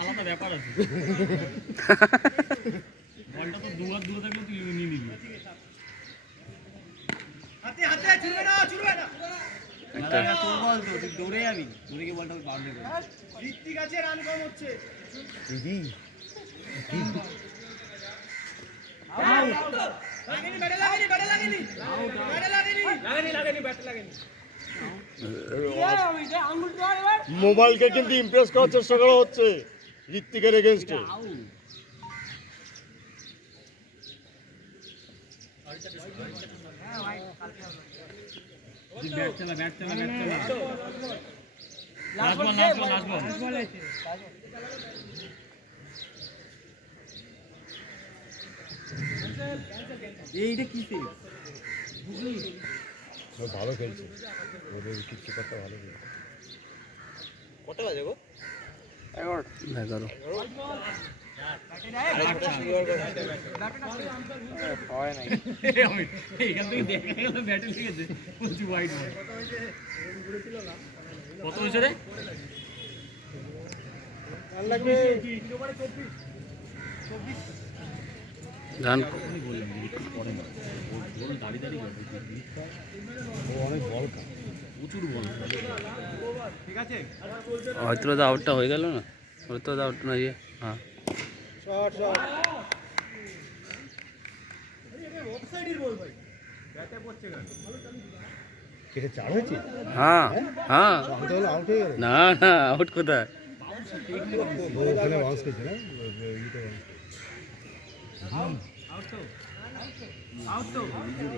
আলাদা ব্যাপার আছে। বলটা তো দু হাত দূরে থাকলেও তুই নিয়ে নিবি। হাতে হাতে ছুড়বে না, ছুড়বে না। তোর বল তো, তুই দৌড়ে যাবি, দৌড়ে গিয়ে বলটা বাউন্ডারি করবি। ঋত্বিক আছে, রান কম হচ্ছে। দিদি মোবাইলকে কিন্তু ইমপ্রেস করার চেষ্টা করা হচ্ছে ঋত্বিকের এগেনস্টে। এইটা কি ভালো খেলছে, ওদের কিপারটা ভালো খেলছে। কটা বাজে গো? 11 এখান থেকে দেখা গেল ব্যাটে লেগেছে প্রচুর ওয়াইড বল। কত হয়েছে রে? রান অনেক বল প্রচুর বল। হয়তো আউটটা হয়ে গেল না, হয়তো আউট না ইয়ে। হ্যাঁ কেটে চার হয়েছে। হ্যাঁ হ্যাঁ আউট হয়ে গেল না না, আউট কোথায়? ওখানে বাউন্স খেয়েছে না,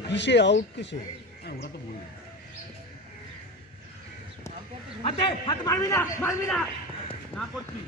কিসে আউট কিসে? ওরা তো বলবে হাতে হাতে মারবি না, মারবি না, না করছি।